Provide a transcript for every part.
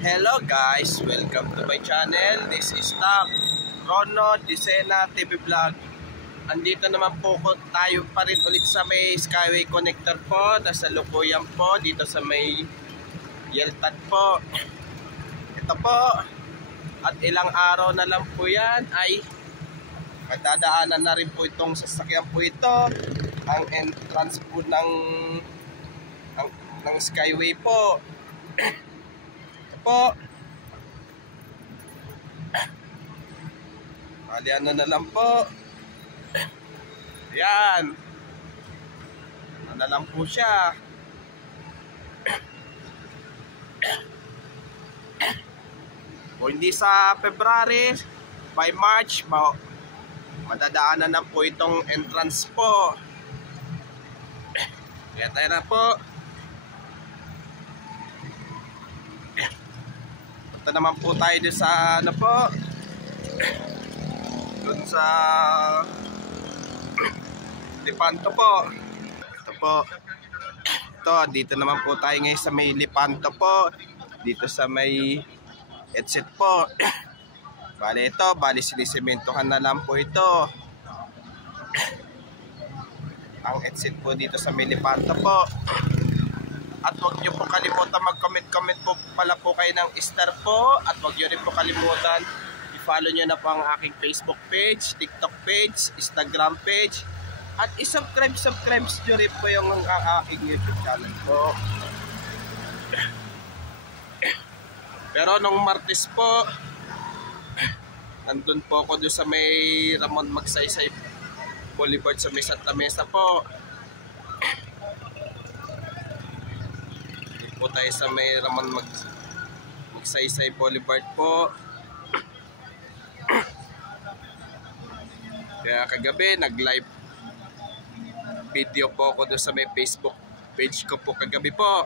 Hello guys, welcome to my channel. This is Rono Disena TV Vlog. Andito naman po tayo pa rin ulit sa may Skyway Connector po. Nasa Lukuyan po, dito sa may Yeltad po. Ito po. At ilang araw na lang po yan ay magdadaanan na rin po itong sasakyan po ito. Ang entrance po ng Skyway po. Po. Alian na lang po. Yan. Ano lang po siya. Kung hindi sa February, by March, madadaanan na po itong entrance po. Kaya tayo na po. Punta naman po tayo doon sa ano po, doon sa Lipanto po. Ito po. Ito, dito naman po tayo ngayon sa may Lipanto po. Dito sa may Exit po. Bali ito, sinisimentohan na lang po ito. Ang Exit po dito sa may Lipanto po. At huwag nyo po kalimutan mag-comment po pala po kayo ng star po. At huwag nyo rin po kalimutan i-follow nyo na po ang aking Facebook page, TikTok page, Instagram page. At i-subscribe nyo rin po yung aking YouTube channel po. Pero nung Martes po, nandun po ako doon sa may Ramon Magsaysay Boulevard sa may Santa Mesa po. Po tayo sa may Ramon Magsaysay Boulevard po. Kaya kagabi nag-live video po ako doon sa may Facebook page ko po kagabi po.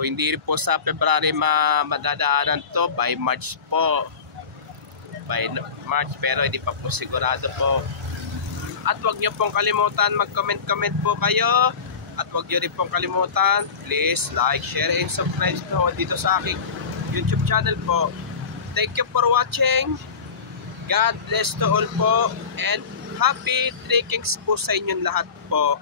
Kung hindi po sa February madadaanan to, by March po. By March, pero hindi pa po sigurado po. At huwag nyo pong kalimutan mag-comment po kayo. At huwag nyo rin pong kalimutan, please like, share, and subscribe po dito sa aking YouTube channel po. Thank you for watching. God bless to all po. And happy trekkings po sa inyong lahat po.